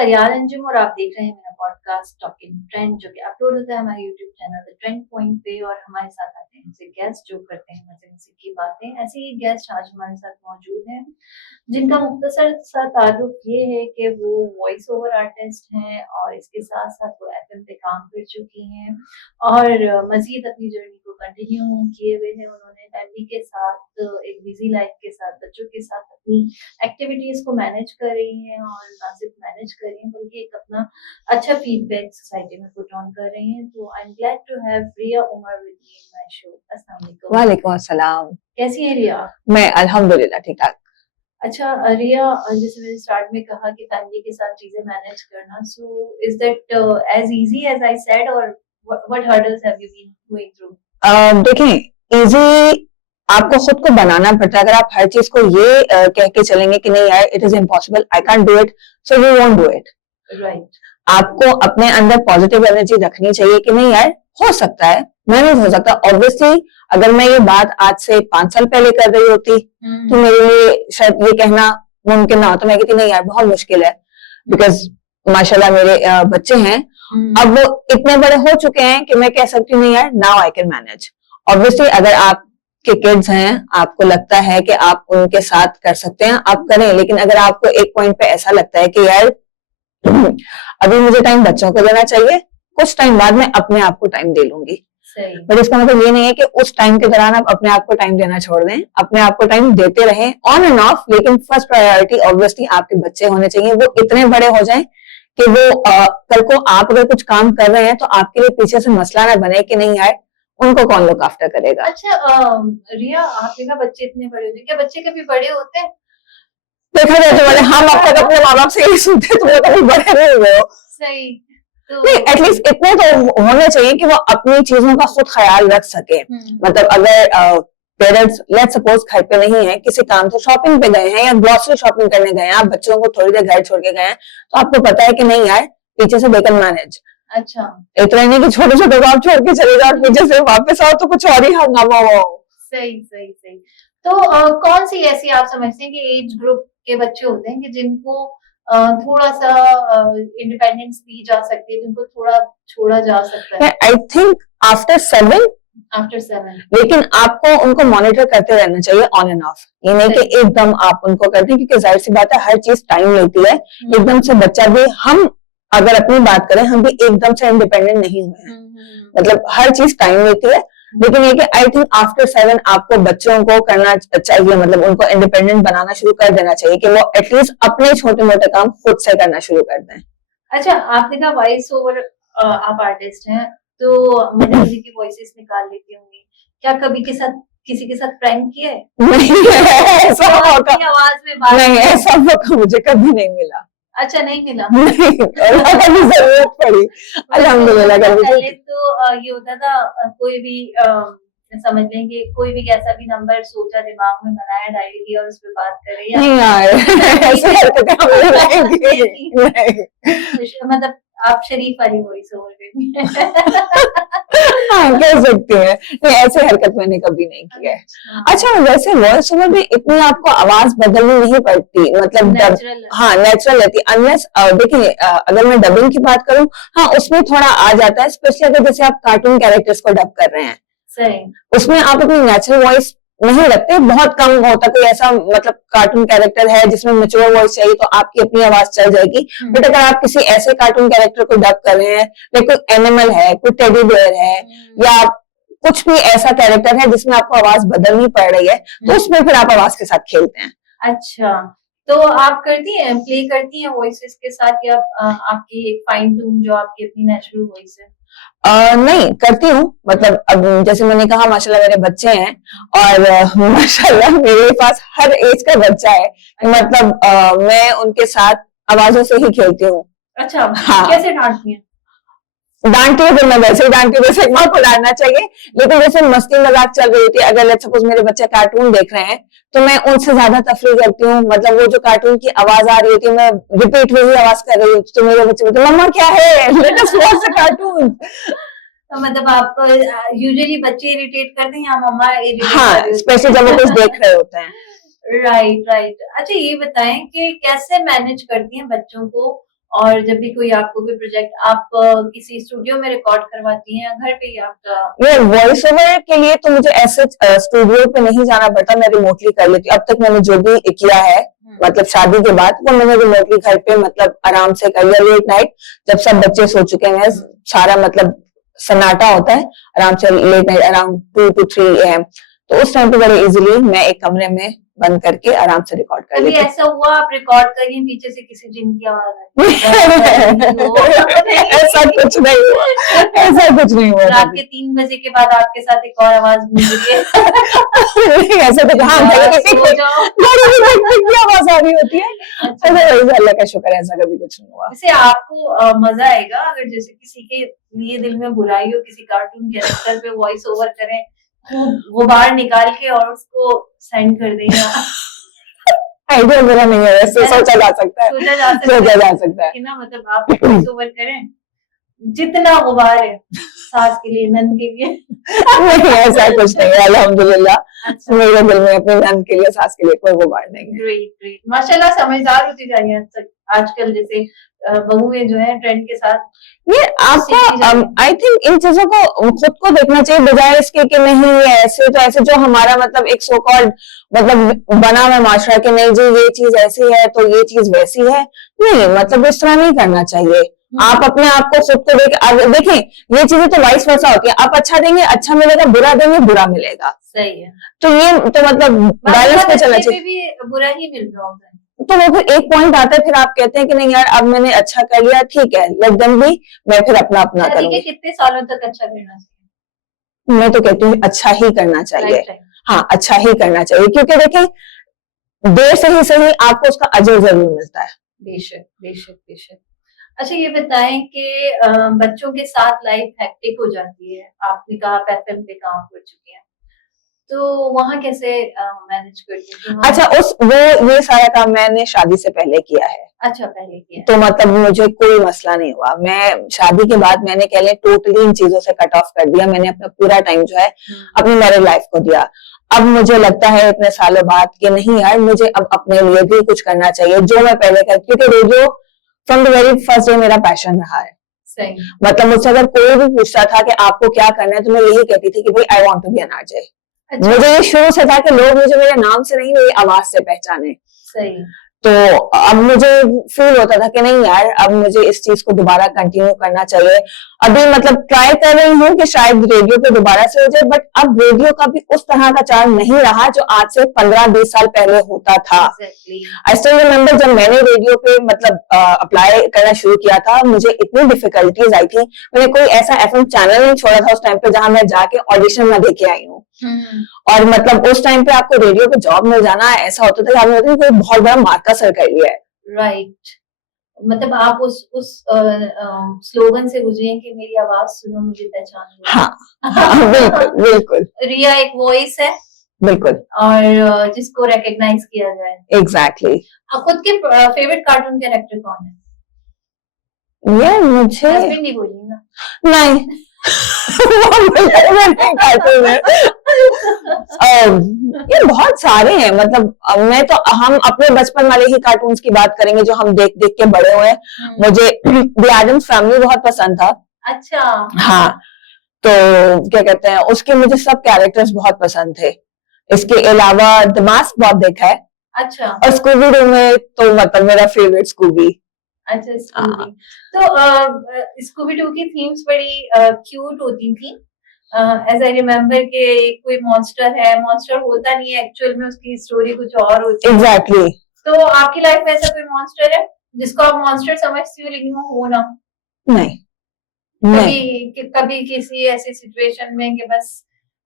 फरियाल अंजुम और आप देख रहे हैं मेरा पॉडकास्ट टॉकिंग ट्रेंड जो कि अपलोड होता है हमारे YouTube channel the trend point पे। और हमारे साथ आते हैं ऐसे गेस्ट जो करते हैं मजे मजे की बातें। ऐसे ही गेस्ट आज हमारे साथ मौजूद हैं जिनका मुख्तसर सा ताल्लुक ये है कि वो वॉइस ओवर आर्टिस्ट हैं और इसके साथ साथ वो एफएम पे काम कर चुकी हैं और मजीद अपनी जर्नी को कंटिन्यू किए हुए हैं। उन्होंने फैमिली के साथ एक बिजी लाइफ के साथ बच्चों के साथ अपनी एक्टिविटीज को मैनेज कर रही हैं और ना सिर्फ मैनेज कर रही हैं बल्कि एक अपना अच्छा फीडबैक सोसाइटी में पुट ऑन कर रही हैं। तो I am glad to have Riya Umar with me in my show. अस्सलाम वालेकुम। वालेकुम अस्सलाम। कैसी है रिया? मैं अल्हम्दुलिल्लाह ठीक ठाक। अच्छा रिया, जैसे मैंने स्टार्ट में कहा कि फैमिली के साथ चीजें मैनेज करना, so is that as easy as I said और what hurdles have you been going through? देखें, इजी आपको खुद को बनाना पड़ता है। अगर आप हर चीज को ये कह के चलेंगे कि नहीं यार it is impossible, I can't do it, so you won't do it. Right. आपको अपने अंदर पॉजिटिव एनर्जी रखनी चाहिए कि नहीं यार हो सकता है, मैनेज हो सकता है। ऑब्वियसली अगर मैं ये बात आज से 5 साल पहले कर रही होती तो मेरे लिए शायद ये कहना मुमकिन ना हो, तो मैं कहती नहीं यार बहुत मुश्किल है, बिकॉज माशाल्लाह मेरे बच्चे हैं अब वो इतने बड़े हो चुके हैं कि मैं कह सकती हूँ नहीं यार now I can manage. Obviously अगर आपके किड्स हैं, आपको लगता है कि आप उनके साथ कर सकते हैं, आप करें। लेकिन अगर आपको एक पॉइंट पे ऐसा लगता है कि यार अभी मुझे टाइम बच्चों को देना चाहिए, कुछ टाइम बाद में अपने आप को टाइम दे लूंगी, बट इसका मतलब ये नहीं है कि उस टाइम के दौरान आप अपने आप को टाइम देना छोड़ दें। अपने आप को टाइम देते रहें ऑन एंड ऑफ, लेकिन फर्स्ट प्रायोरिटी ऑब्वियसली आपके बच्चे होने चाहिए। वो इतने बड़े हो जाएं कि वो कल को आप अगर कुछ काम कर रहे हैं तो आपके लिए पीछे से मसला ना बने कि नहीं यार उनको कौन लुक आफ्टर करेगा। अच्छा रिया, आपके ना बच्चे इतने बड़े होते हैं, क्या बच्चे कभी बड़े होते हैं? देखा जाए तो बड़े हम अब तक अपने माँ बाप से यही सुनते तो वो कभी बड़े नहीं हुए हो। सही। तो नहीं, एटलीस्ट इतने तो होने चाहिए कि वो अपनी चीजों का खुद ख्याल रख सके। मतलब अगर पेरेंट्स लेट्स सपोज घर पे नहीं है, किसी काम से शॉपिंग पे गए हैं या ग्रोसरी शॉपिंग करने गए हैं, आप बच्चों को थोड़ी देर घर छोड़ के गए हैं, तो आपको पता है कि नहीं यार पीछे से दे कैन मैनेज। अच्छा, इतना नहीं कि छोटे छोटे काम छोड़ के चले जाओ, पीछे से वापस आओ तो कुछ और ही हंगामा हो। सही सही सही। तो कौन सी ऐसी आप समझते हैं कि एज ग्रुप के बच्चे होते हैं कि जिनको थोड़ा सा इंडिपेंडेंस दी जा सकती है, जिनको थोड़ा छोड़ा जा सकता है? I think after 7। आफ्टर 7। लेकिन आपको उनको मॉनिटर करते रहना चाहिए ऑन एंड ऑफ। ये नहीं कि एकदम आप उनको करते हैं, क्योंकि जाहिर सी बात है हर चीज टाइम लेती है। एकदम से बच्चा भी, हम अगर अपनी बात करें, हम भी एकदम से इंडिपेंडेंट नहीं हुए हैं। मतलब हर चीज टाइम लेती है। लेकिन ये कि आई थिंक आफ्टर 7 आपको बच्चों को करना चाहिए, मतलब उनको इंडिपेंडेंट बनाना शुरू कर देना चाहिए कि वो एटलीस्ट अपने छोटे मोटे काम खुद से करना शुरू कर दें। अच्छा, आपने कहा वॉइस ओवर आप आर्टिस्ट हैं तो मजे मजे की वॉइसेस निकाल लेती होंगी, क्या कभी किसी के साथ प्रैंक किया है? नहीं, ऐसा मौका आवाज में बात नहीं, ऐसा मौका मुझे कभी नहीं मिला। अच्छा, नहीं मिला? नहीं, कभी जरूरत पड़ी अल्हम्दुलिल्लाह। पहले तो ये होता था कोई भी समझ लेंगे कोई भी कैसा भी नंबर सोचा, दिमाग में बनाया, डायरी किया और उस पे बात करे या नहीं यार ऐसे हरकतें हमने नहीं की। मतलब आप शरीफ वाली वॉइस ओवर में हाँ कह सकते हैं, नहीं ऐसे हरकत मैंने कभी नहीं की है। अच्छा, वैसे वॉइस ओवर में इतनी आपको आवाज बदलनी नहीं पड़ती, मतलब हाँ नेचुरल रहती। अनलेस देखिए अगर मैं डबिंग की बात करूं, हाँ उसमें थोड़ा आ जाता है, स्पेशली अगर जैसे आप कार्टून कैरेक्टर्स को डब कर रहे हैं, सही, उसमें आप अपनी नेचुरल वॉइस नहीं रखते, बहुत कम होता कोई ऐसा मतलब कार्टून कैरेक्टर है जिसमें मैच्योर वॉइस चाहिए तो आपकी अपनी आवाज चल जाएगी। बट अगर आप किसी ऐसे कार्टून कैरेक्टर को डब कर रहे हैं, कोई एनिमल है, कोई टेडी बेयर है या कुछ भी ऐसा कैरेक्टर है जिसमें आपको आवाज बदलनी पड़ रही है, तो उसमें फिर आप आवाज के साथ खेलते हैं। अच्छा, तो आप करती हैं, प्ले करती हैं वॉइसेस के साथ या आपकी एक फाइन ट्यून जो आपकी अपनी नेचुरल वॉइस है? नहीं करती हूँ, मतलब अब जैसे मैंने कहा माशाल्लाह मेरे बच्चे हैं और माशाल्लाह मेरे पास हर एज का बच्चा है। मतलब मैं उनके साथ आवाजों से ही खेलती हूँ। अच्छा, हाँ। कैसे डांटती हैं? डांटती हूँ तो मैं वैसे ही डांटती हूँ जैसे माँ को डांटना चाहिए, लेकिन जैसे मस्ती मजाक चल रही होती है, अगर लेट्स सपोज मेरे बच्चे कार्टून देख रहे हैं तो मैं उनसे ज्यादा तफरी करती हूँ। मतलब वो जो कार्टून की आवाज आ रही होती है, मैं रिपीट वही आवाज कर रही होती, तो मेरे बच्चे बोलते मम्मा क्या है, let us watch the cartoon. तो मतलब आपको यूजुअली बच्चे इरिटेट करते हैं या मम्मा इरिटेट? हाँ, स्पेशली जब वो कुछ देख रहे होते हैं। Right right. अच्छा, ये बताएं कि कैसे मैनेज करती हैं बच्चों को और जब भी कोई आपको कोई प्रोजेक्ट आप किसी स्टूडियो में रिकॉर्ड करवाती हैं, घर पे ही आपका? ये वॉइस ओवर के लिए तो मुझे ऐसे स्टूडियो पे नहीं जाना पड़ता, मैं रिमोटली कर लेती हूँ। अब तक मैंने जो भी किया है मतलब शादी के बाद वो मैंने रिमोटली घर पे मतलब आराम से कर लिया। लेट नाइट जब सब बच्चे सो चुके हैं, सारा मतलब सन्नाटा होता है, आराम से late night around 2 to 3 AM, तो उस टाइम पे बड़े इजीली मैं एक कमरे में बंद करके आराम से रिकॉर्ड कर कभी लेती हूँ। ऐसा हुआ आप रिकॉर्ड कर रही हैं, पीछे से किसी जिन की आवाज आई? ऐसा कुछ नहीं हुआ, ऐसा कुछ नहीं हुआ। रात के 3 बजे के बाद आपके साथ एक और आवाज मिल रही है? ऐसा तो हाँ सो जाओ। की आवाज आ रही होती है। अच्छा अल्लाह का शुक्र है, ऐसा कभी कुछ नहीं हुआ। वैसे आपको मजा आएगा अगर जैसे किसी के लिए दिल में बुराई हो, किसी कार्टून कैरेक्टर पे वॉइस ओवर करें, गुबार निकाल के और उसको सेंड कर देंगे? आइडिया बुरा नहीं है, वैसे सोचा जा सकता है, सोचा जा सकता है कि ना मतलब आप वॉइस ओवर करें, जितना गुबार है सास के लिए, नंद के लिए। नहीं ऐसा कुछ नहीं है अल्हम्दुलिल्लाह। अच्छा। मेरे दिल में अपने नंद के लिए, सास के लिए कोई गुबार नहीं है। ग्रेट ग्रेट, माशाल्लाह समझदार होती जा रही है आजकल, जैसे बहुएं जो है ट्रेंड के साथ। ये आपका आई थिंक इन चीजों को खुद को देखना चाहिए, बजाय इसके कि नहीं ये ऐसे तो ऐसे, जो हमारा मतलब एक सो कॉल्ड मतलब बना हुआ माशरा कि नहीं जी ये चीज ऐसी है तो ये चीज वैसी है, नहीं मतलब इस तरह नहीं करना चाहिए। आप अपने आप को खुद को देखें, ये चीजें तो वाइस वर्सा होती है, आप अच्छा देंगे अच्छा मिलेगा, बुरा देंगे बुरा मिलेगा। सही है, तो ये तो मतलब बैलेंस पे चलना चाहिए। भी बुरा ही मिल रहा होता है तो वो फिर एक पॉइंट आता है, फिर आप कहते हैं कि नहीं यार अब मैंने अच्छा कर लिया, ठीक है लेट देम बी, मैं फिर अपना अपना करूंगी। कितने सालों तक अच्छा करना चाहिए? मैं तो कहती हूँ अच्छा ही करना चाहिए। हाँ अच्छा ही करना चाहिए, क्योंकि देखें देर से ही सही आपको उसका अजर जरूर मिलता है। बेशक बेशक बेशक। अच्छा ये बताएं कि बच्चों के साथ लाइफ हेक्टिक हो जाती है, आपने कहा आप FM पे काम कर चुकी हैं, तो वहाँ कैसे मैनेज करती हैं? अच्छा ये सारा काम मैंने शादी से पहले किया है। अच्छा पहले किया, तो मतलब मुझे कोई मसला नहीं हुआ। मैं शादी के बाद मैंने कह लें टोटली इन चीजों से कट ऑफ कर दिया, मैंने अपना पूरा टाइम जो है अपनी मैरिड लाइफ को दिया। अब मुझे लगता है इतने सालों बाद कि नहीं यार मुझे अब अपने लिए भी कुछ करना चाहिए, जो मैं पहले कर, क्योंकि radio from the very first day मेरा पैशन रहा है। सही। मतलब मुझसे अगर कोई भी पूछता था कि आपको क्या करना है, तो मैं यही कहती थी कि भाई I want to be an RJ. अच्छा। मुझे ये शुरू से था कि लोग मुझे मेरे नाम से नहीं मेरी आवाज से पहचाने। सही। तो अब मुझे फील होता था कि नहीं यार अब मुझे इस चीज को दोबारा कंटिन्यू करना चाहिए। अभी मतलब ट्राई कर रही हूँ कि शायद रेडियो पे दोबारा से हो जाए, बट अब रेडियो का भी उस तरह का चार्म नहीं रहा जो आज से 15-20 साल पहले होता था। आई स्टिल रिमेम्बर जब मैंने रेडियो पे मतलब अप्लाई करना शुरू किया था, मुझे इतनी डिफिकल्टीज आई थी। मैंने कोई ऐसा FM चैनल नहीं छोड़ा था उस टाइम पे जहां मैं जाके ऑडिशन में देके आई हूँ। और मतलब उस टाइम पे आपको रेडियो पे जॉब मिल जाना ऐसा होता था कि आपने कोई बहुत बड़ा मार्का सर कर लिया है। राइट, मतलब आप उस स्लोगन से गुजरे हैं कि मेरी आवाज सुनो मुझे पहचान लो। हाँ बिल्कुल बिल्कुल। रिया एक वॉइस है बिल्कुल, और जिसको रिकॉग्नाइज किया जाए। एग्जैक्टली। खुद के फेवरेट कार्टून कैरेक्टर कौन है? ये मुझे हस्बैंड ही बोलिए ना। नहीं ये बहुत सारे हैं, मतलब मैं तो हम अपने बचपन वाले ही कार्टून्स की बात करेंगे जो हम देख देख के बड़े हुए। मुझे द एडम्स फैमिली बहुत पसंद था। अच्छा। हाँ, तो क्या कहते हैं उसके मुझे सब कैरेक्टर्स बहुत पसंद थे। इसके अलावा द मास्क बहुत देखा है। अच्छा। और स्कूबी डू में तो मतलब मेरा फेवरेट स्कूबी। अच्छा स्कूबी। तो स्कूबी डू की थीम्स बड़ी क्यूट होती थी। एज आई रिमेम्बर के कोई मॉन्स्टर है, मॉन्स्टर होता नहीं है एक्चुअल में, उसकी स्टोरी कुछ और होती है। एग्जैक्टली। तो आपकी लाइफ में ऐसा कोई मॉन्स्टर है जिसको आप मॉन्स्टर समझती हो लेकिन वो हो ना? नहीं। कभी किसी ऐसी सिचुएशन में कि बस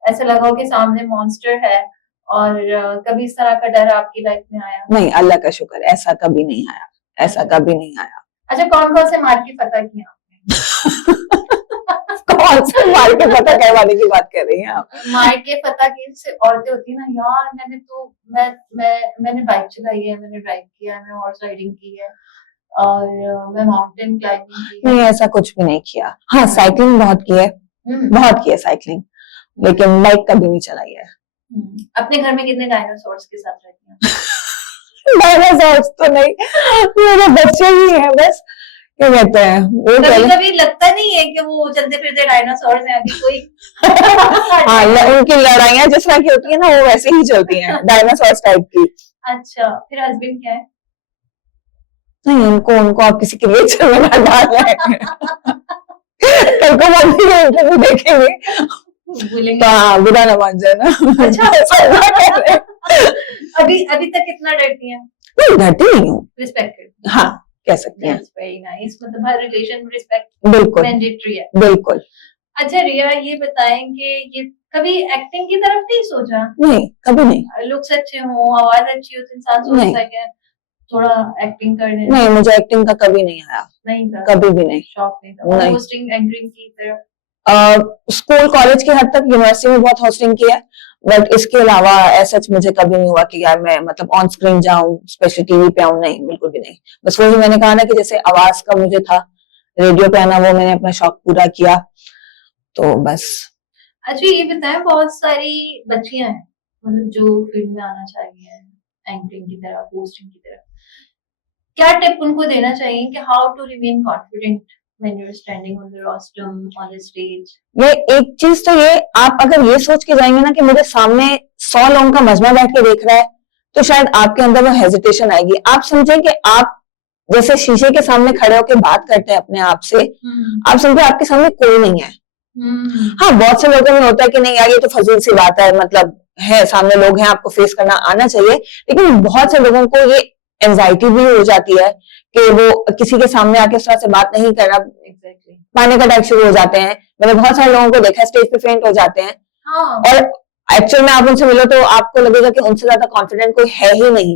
ऐसा लगा हो कि सामने मॉन्स्टर है, और कभी इस तरह का डर आपकी लाइफ में आया? नहीं, अल्लाह का शुक्र ऐसा कभी नहीं आया, ऐसा कभी नहीं आया। अच्छा, कौन कौन से मार के फतह किया आपने? कौन से मार के फतह कहवाने की बात कर रही हैं आप? मार के फतह की से औरतें होती है ना, यार मैंने तो मैंने बाइक चलाई है, मैंने ड्राइव किया है, मैंने हॉर्स राइडिंग की है, और मैं माउंटेन क्लाइंबिंग की है। नहीं, ऐसा कुछ भी नहीं किया। हाँ, साइकिलिंग बहुत की है, बहुत की है साइकिलिंग, लेकिन बाइक कभी नहीं चलाई है। अपने घर में कितने डायनासोर्स के साथ रहती हैं? डायनासोर्स तो नहीं, मेरे बच्चे ही हैं बस। क्या कहते हैं वो कभी कभी लगता नहीं है कि वो चलते फिरते डायनासोर हैं आगे कोई हाँ उनकी लड़ाइयाँ जिस तरह की होती है ना वो वैसे ही चलती हैं डायनासोर टाइप की। अच्छा फिर हस्बैंड क्या है? नहीं उनको उनको आप किसी के नेचर में ना डाल रहे कल को मम्मी को इंटरव्यू देखेंगे तो हाँ बुरा ना मान जाए ना। अच्छा अभी अभी तक कितना डरती हैं? नहीं डरती नहीं हूँ, रिस्पेक्टेड हाँ कह सकते हैं। वेरी नाइस, मतलब हर रिलेशन में रिस्पेक्ट बिल्कुल मैंडेटरी है। बिल्कुल। अच्छा रिया ये बताएं कि ये कभी एक्टिंग की तरफ नहीं सोचा? नहीं कभी नहीं। लुक्स अच्छे हो, आवाज अच्छी हो तो इंसान सोचता है कि थोड़ा एक्टिंग करने। नहीं मुझे एक्टिंग का कभी नहीं आया, नहीं था कभी भी नहीं, शौक नहीं था होस्टिंग एंकरिंग की तरफ? स्कूल कॉलेज की हद तक, यूनिवर्सिटी में बहुत होस्टिंग किया, बट इसके अलावा ऐसा मुझे कभी नहीं हुआ कि यार मैं मतलब ऑन स्क्रीन जाऊं, स्पेशली टीवी पे आऊं, नहीं बिल्कुल भी नहीं। बस वही मैंने कहा ना कि जैसे आवाज का मुझे था, रेडियो पे आना वो मैंने अपना शौक पूरा किया, तो बस। अच्छा ये बताएं बहुत सारी बच्चियां हैं मतलब जो फील्ड में आना चाहिए एंकरिंग की तरफ, होस्टिंग की तरफ, क्या टिप उनको देना चाहिए कि how to remain confident when you're standing on the rostrum on the stage? ये एक चीज तो ये, आप अगर ये सोच के जाएंगे ना कि मेरे सामने 100 लोगों का मजमा बैठ के देख रहा है, तो शायद आपके अंदर वो हेजिटेशन आएगी। आप समझें कि आप जैसे शीशे के सामने खड़े होकर बात करते हैं अपने आप से, आप समझे आपके सामने कोई नहीं है। हाँ बहुत से लोगों में होता है कि नहीं यार ये तो फजूल सी बात है, मतलब है सामने लोग हैं, आपको फेस करना आना चाहिए, लेकिन बहुत से लोगों को ये एंजाइटी भी हो जाती है कि वो किसी के सामने आके उस तरह से बात नहीं करना, पानी का अटैक शुरू हो जाते हैं। मैंने बहुत सारे लोगों को देखा है स्टेज पे फेंट हो जाते हैं। हाँ। और एक्चुअल में आप उनसे मिलो तो आपको लगेगा कि उनसे ज्यादा कॉन्फिडेंट कोई है ही नहीं।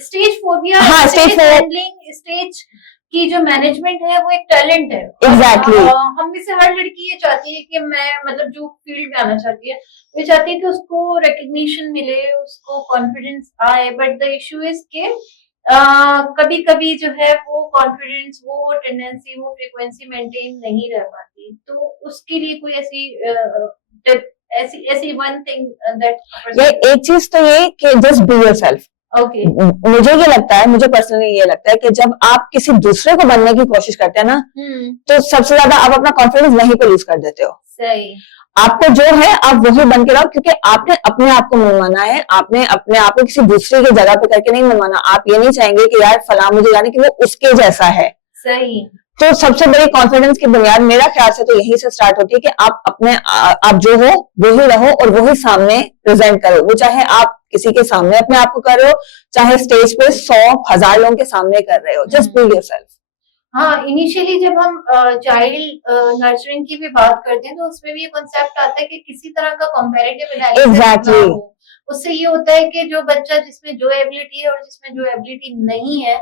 स्टेज फोबिया, हाँ स्टेज हैंडलिंग, स्टेज की जो मैनेजमेंट है वो एक टैलेंट है। एग्जैक्टली। हम में से हर लड़की ये चाहती है कि मैं मतलब जो फील्ड में आना चाहती है वो चाहती है कि उसको रिकग्निशन मिले, उसको कॉन्फिडेंस आए, बट द इशू इज के कभी कभी जो है वो कॉन्फिडेंस, वो टेंडेंसी, वो फ्रीक्वेंसी मेंटेन नहीं रह पाती। तो उसके लिए कोई ऐसी टिप, ऐसी ऐसी वन थिंग दैट ये एक चीज तो ये कि जस्ट बी योरसेल्फ। ओके मुझे ये लगता है, मुझे पर्सनली ये लगता है कि जब आप किसी दूसरे को बनने की कोशिश करते हैं ना, तो सबसे ज्यादा आप अपना कॉन्फिडेंस वहीं पे लूज कर देते हो। सही। आपको जो है आप वही बन के रहो, क्योंकि आपने अपने आप को मनवाना है, आपने अपने आप को किसी दूसरे की जगह पे करके नहीं मनवाना। आप ये नहीं चाहेंगे कि यार फला मुझे यानी कि वो उसके जैसा है। सही। तो सबसे बड़ी कॉन्फिडेंस की बुनियाद मेरा ख्याल से तो यहीं से स्टार्ट होती है कि आप अपने आप जो हो वही रहो और वही सामने प्रेजेंट करो। वो चाहे आप किसी के सामने अपने आप को कर रहे हो, चाहे स्टेज पे 100,000 लोगों के सामने कर रहे हो, जस्ट बी योरसेल्फ। हाँ इनिशियली जब हम चाइल्ड नर्सरिंग की भी बात करते हैं तो उसमें भी ये कॉन्सेप्ट आता है कि किसी तरह का कंपैरेटिव एनालिसिस ना हो। उससे ये होता है कि जो बच्चा जिसमें जो एबिलिटी है और जिसमें जो एबिलिटी नहीं है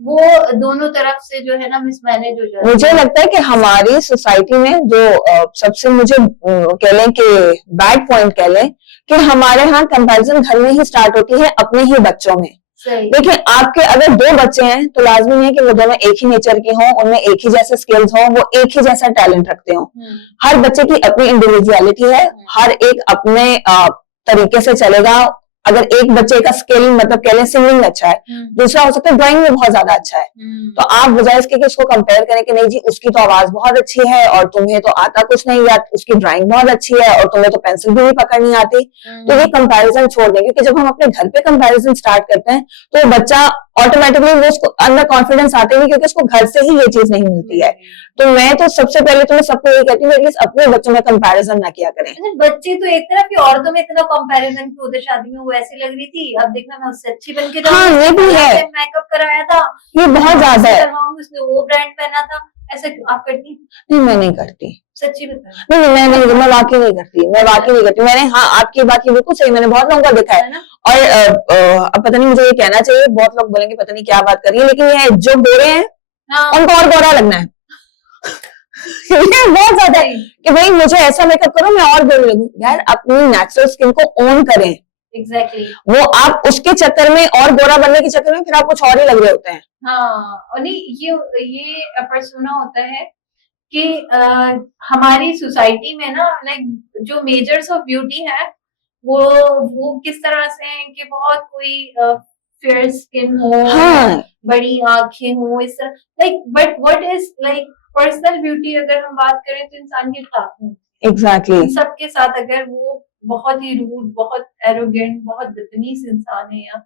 वो दोनों तरफ से जो है ना मिसमैनेज हो जाता है। मुझे लगता है कि हमारी सोसाइटी में जो सबसे मुझे कह लें कि बैड पॉइंट कह लें कि हमारे यहाँ कंपैरिजन घर में ही स्टार्ट होती है अपने ही बच्चों में। देखिए आपके अगर 2 बच्चे हैं तो लाजमी नहीं है कि वो दोनों एक ही नेचर के हों, उनमें एक ही जैसे स्किल्स हों, वो एक ही जैसा टैलेंट रखते हों। हर बच्चे की अपनी इंडिविजुअलिटी है, हर एक अपने तरीके से चलेगा। अगर एक बच्चे का स्किल मतलब कह लें सिंगिंग अच्छा है, दूसरा हो सकता है ड्राइंग में बहुत ज्यादा अच्छा है, तो आप बजाय इसके कि उसको कंपेयर करें कि नहीं जी उसकी तो आवाज बहुत अच्छी है और तुम्हें तो आता कुछ नहीं, या उसकी ड्राइंग बहुत अच्छी है और तुम्हें तो पेंसिल भी नहीं पकड़नी आती, तो ये कंपैरिजन छोड़ दें। क्योंकि जब हम अपने घर पे कंपैरिजन स्टार्ट करते हैं तो बच्चा ऑटोमेटिकली वो उसको अंदर कॉन्फिडेंस आते हैं, क्योंकि उसको घर से ही ये चीज नहीं मिलती है। तो मैं तो सबसे पहले तो मैं सबको यही कहती हूँ एटलीस्ट अपने बच्चों में कंपैरिजन ना किया करें। बच्चे तो एक तरफ की औरतों में इतना कंपैरिजन की उधर शादी में वो ऐसी लग रही थी, अब देखना मैं उससे अच्छी बन के जाऊंगी। हाँ ये भी है, मेकअप कराया था ये बहुत ज्यादा है, उसने वो ब्रांड पहना था, ऐसा आप करती? नहीं मैं नहीं करती, सच्ची बता। नहीं मैं वाकई नहीं करती, मैं वाकई नहीं करती। मैंने हाँ आपकी बात ये बिल्कुल सही, मैंने बहुत लोगों का देखा है। और अब पता नहीं मुझे ये कहना चाहिए, बहुत लोग बोलेंगे पता नहीं क्या बात कर रही है, लेकिन ये जो गोरे हैं उनको और गोरा लगना है। ये बहुत ज्यादा है कि भाई मुझे ऐसा मेकअप करो मैं और गोरी लगूं। यार अपनी नेचुरल स्किन को ओन करें। एग्जैक्टली वो आप उसके चक्कर में और गोरा बनने के चक्कर में फिर आप कुछ और ही लग रहे होते हैं। हाँ और नहीं ये परसोना होता है कि हमारी सोसाइटी में ना लाइक जो मेजर्स ऑफ ब्यूटी है वो किस तरह से है कि बहुत कोई फेयर स्किन हो, हाँ बड़ी आंखें हो, इस तरह like, but what is like personal beauty अगर हम बात करें तो इंसान की टाकू एग्जैक्टली इन सबके साथ अगर वो बहुत ही रूड, बहुत एरोगेंट, बहुत बदतमीज इंसान है या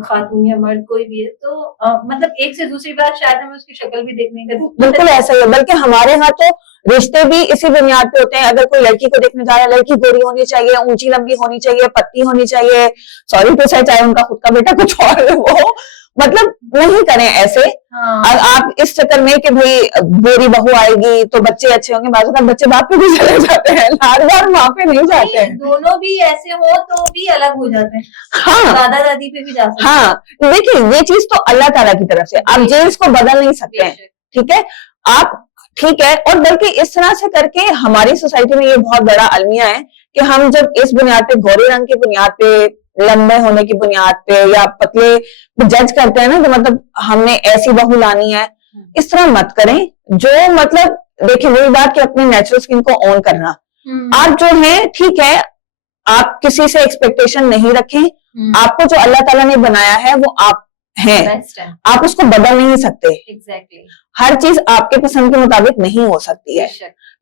खातून या मर्द कोई भी है तो मतलब एक से दूसरी बार शायद हमें उसकी शक्ल भी देखने का बिल्कुल ऐसा ही है। बल्कि हमारे यहाँ तो रिश्ते भी इसी बुनियाद पे होते हैं। अगर कोई लड़की को देखने जा रहा है, लड़की गोरी होनी चाहिए, ऊंची लंबी होनी चाहिए, पतली होनी चाहिए, सॉरी टू से, चाहे उनका खुद का बेटा कुछ और हो, मतलब नहीं करें ऐसे। हाँ। आप इस चक्कर में कि भाई गोरी बहू आएगी तो बच्चे अच्छे होंगे, बाजू का बच्चे बाप पे भी चले जाते हैं, लार बार माँ पे नहीं जाते हैं। दोनों भी ऐसे हो तो भी अलग हो जाते हैं। हाँ, दादा दादी पे भी जा सकते हैं। हाँ, देखिए ये चीज तो अल्लाह ताला की तरफ से, आप जेंट्स को बदल नहीं सकते हैं, ठीक है, आप ठीक है। और बल्कि इस तरह से करके हमारी सोसाइटी में ये बहुत बड़ा अलमिया है कि हम जब इस बुनियाद पे, गोरे रंग की बुनियाद पे, लंबे होने की बुनियाद पे या पतले पे जज करते हैं ना, तो मतलब हमने ऐसी बहू लानी है, इस तरह मत करें। जो मतलब देखिए वही बात कि अपने नेचुरल स्किन को ऑन करना। आप जो है ठीक है, आप किसी से एक्सपेक्टेशन नहीं रखें, आपको जो अल्लाह ताला ने बनाया है वो आप हैं, आप उसको बदल नहीं सकते। Exactly. हर चीज आपके पसंद के मुताबिक नहीं हो सकती है।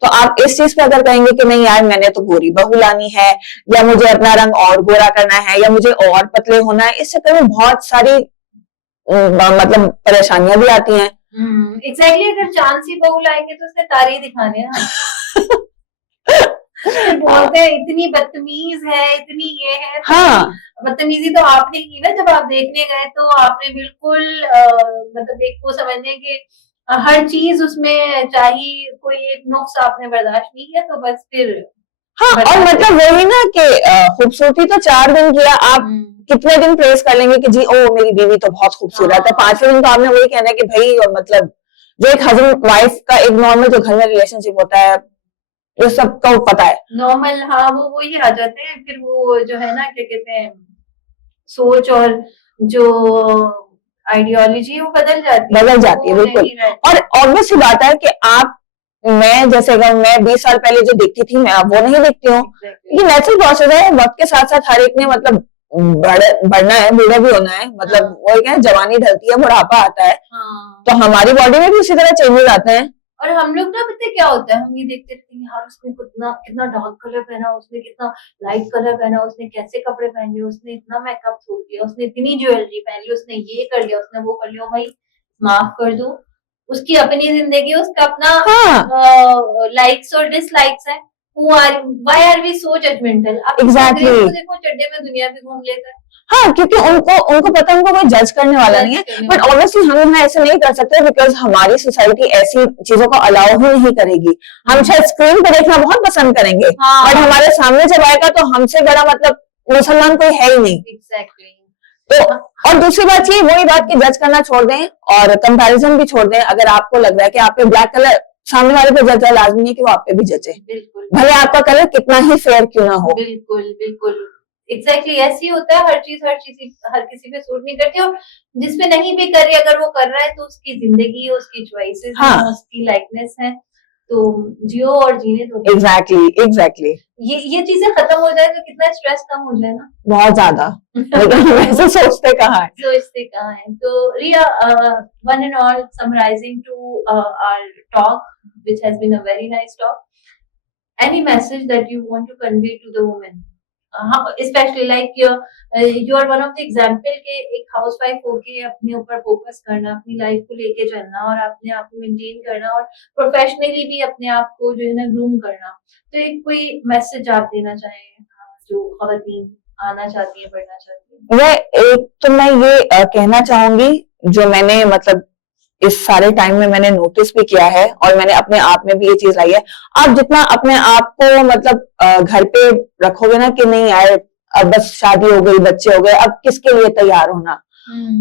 तो आप इस चीज पे अगर कहेंगे कि नहीं यार मैंने तो गोरी बहू लानी है, या मुझे अपना रंग और गोरा करना है, या मुझे और पतले होना है, इस चक्कर में बहुत सारी मतलब परेशानियां भी आती हैं। एग्जैक्टली, अगर चांद सी बहू लाएंगे तो उसने तारे दिखाने हैं। बोलते हैं इतनी बदतमीज है, इतनी ये है। हाँ, बदतमीजी तो आपने की ना, जब आप देखने गए तो आपने बिल्कुल मतलब एक वो समझने कि हर चीज उसमें चाहिए, कोई एक नुक्स आपने बर्दाश्त नहीं किया तो बस फिर। हाँ, और मतलब वही ना कि खूबसूरती तो 4 दिन किया, आप कितने दिन प्रेस कर लेंगे कि जी ओ मेरी बीवी तो बहुत खूबसूरत है, 5वें दिन तो आपने वही कहना है कि भाई, और मतलब जो एक हस्बैंड वाइफ का एक नॉर्मल जो घर में रिलेशनशिप होता है, जो सबको पता है नॉर्मल, हाँ, वो वही आ जाते हैं। फिर वो जो है ना, क्या कहते हैं, सोच और जो आइडियोलॉजी वो बदल जाती है बिल्कुल। और ऑब्वियस सी बात है कि आप, मैं जैसे अगर मैं 20 साल पहले जो देखती थी, मैं अब वो नहीं देखती हूँ। ये नेचुरल प्रोसेस है, वक्त के साथ साथ हर एक ने मतलब बढ़ना है, बूढ़ा भी होना है, मतलब वो क्या है, जवानी ढलती है, बुढ़ापा आता है, तो हमारी बॉडी में भी उसी तरह चेंजेस आते हैं। और हम लोग ना, पता क्या होता है, हम ये देखते थे यार उसने कितना कितना डार्क कलर पहना, उसने कितना लाइट कलर पहना, उसने कैसे कपड़े पहन लिए, उसने इतना मेकअप छोड़ लिया, उसने इतनी ज्वेलरी पहन ली, उसने ये कर लिया, उसने वो कर लिया। भाई माफ कर दो, उसकी अपनी जिंदगी, उसका अपना लाइक्स और डिसलाइक्स है। Why are we so judgmental? Exactly. देखो चड्डे में दुनिया में घूम लेता है। हाँ, क्योंकि उनको पता है, उनको कोई जज करने वाला नहीं है। बट ऑब्वियसली हम यहाँ ऐसे नहीं कर सकते, बिकॉज हमारी सोसाइटी ऐसी चीजों को अलाउ ही नहीं करेगी। हम शायद स्क्रीन पे देखना बहुत पसंद करेंगे, बट हमारे सामने जब आएगा तो हमसे बड़ा मतलब मुसलमान कोई है ही नहीं। Exactly. तो और दूसरी बात ये, वही बात कि जज करना छोड़ दें और कंपैरिजन भी छोड़ दें। अगर आपको लग रहा है कि आप पे ब्लैक कलर, सामने वाले पे जज है, लाजमी है कि वो आप पे भी जजे, भले आपका कलर कितना ही फेयर क्यों ना हो। बिल्कुल बिल्कुल, एग्जैक्टली ऐसी होता है। हर किसी पे सूट नहीं करती, और जिसपे नहीं भी कर रही, अगर वो कर रहा है तो उसकी जिंदगी, उसकी चॉइसेस हैं, उसकी लाइकनेस है, तो जियो और जीने दो। एग्जैक्टली ये चीजें खत्म हो जाए तो कितना स्ट्रेस कम हो जाए ना, बहुत ज्यादा। लेकिन वैसे सोचते कहाँ है। तो Ria, one and all, summarising to our talk, which has been a very nice talk, any message that you want to convey to the women, especially like you are one of the example के एक housewife होके अपने ऊपर focus करना, अपनी life को लेके चलना और अपने आप को मेंटेन करना, और प्रोफेशनली भी अपने आप को जो है ना ग्रूम करना। तो एक कोई मैसेज आप देना चाहें जो खवातीन आना चाहती है, बढ़ना चाहती है? एक तो मैं ये कहना चाहूंगी, जो मैंने मतलब इस सारे टाइम में मैंने नोटिस भी किया है और मैंने अपने आप में भी ये चीज लाई है, आप जितना अपने आप को मतलब घर पे रखोगे ना कि नहीं यार अब बस शादी हो गई, बच्चे हो गए, अब किसके लिए तैयार होना,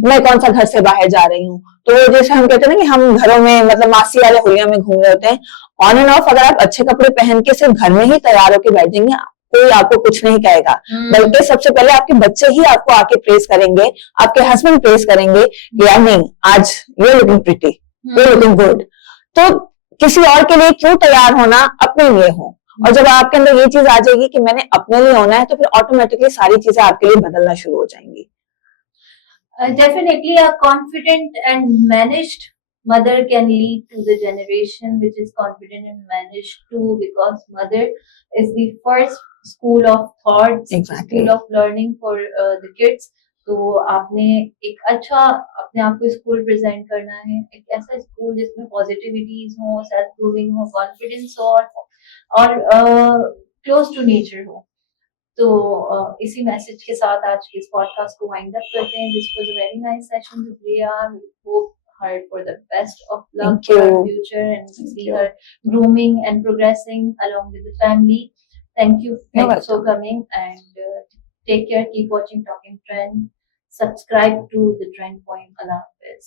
मैं कौन सा घर से बाहर जा रही हूँ। तो जैसे हम कहते हैं ना कि हम घरों में मतलब मासी वाले होलिया में घूम रहे होते हैं, ऑन एंड ऑफ अगर आप अच्छे कपड़े पहन के सिर्फ घर में ही तैयार होके बैठ जाएंगे, कोई आपको कुछ नहीं कहेगा, बल्कि सबसे पहले आपके बच्चे ही आपको आके प्रेस करेंगे, आपके हस्बैंड प्रेस करेंगे कि यार नहीं आज ये लुकिंग प्रिटी, ये लुकिंग गुड। तो किसी और के लिए क्यों तैयार होना, अपने लिए हो। और जब आपके अंदर ये चीज आ जाएगी कि मैंने अपने लिए होना है, तो फिर ऑटोमेटिकली सारी चीजें आपके लिए बदलना शुरू हो जाएंगी। Definitely, a confident and managed mother can lead to the generation which is confident and managed too, because mother is the first school of thoughts, Exactly. school of learning for the kids. तो आपने एक अच्छा अपने आप को school present करना है, एक ऐसा स्कूल जिसमें पॉजिटिविटीज हो, सेल्फ प्रूविंग हो, कॉन्फिडेंस हो, और क्लोज टू नेचर हो। तो इसी मैसेज के साथ आज के इस पॉडकास्ट को वाइंड अप करते हैं। This was a very nice session with Riya. We hope her for the best of luck Thank for her you. future, and Thank see you. her grooming and progressing along with the family. Thank you. You're Thanks for welcome. coming, and take care. Keep watching Talking Trend. Subscribe to the Trend Point. Allah Hafiz.